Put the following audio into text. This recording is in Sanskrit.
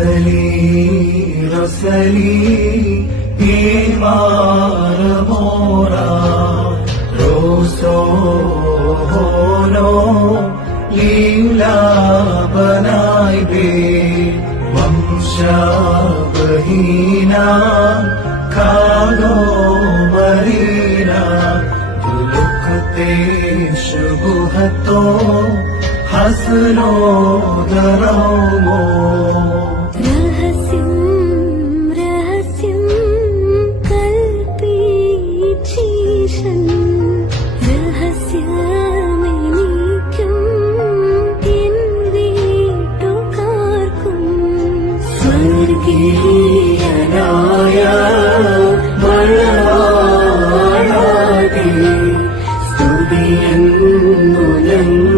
रसली रसली बीमार मोरा रोसो होनो लीला रुसलीवा बे वंशाबहीना बहिना मरीना दुलुकते दुखते शुभहतो हसरो धनो സ്വർഗീയനായ മഴവാടാതെ സ്തുതിയെന്നു ഞങ്ങൾ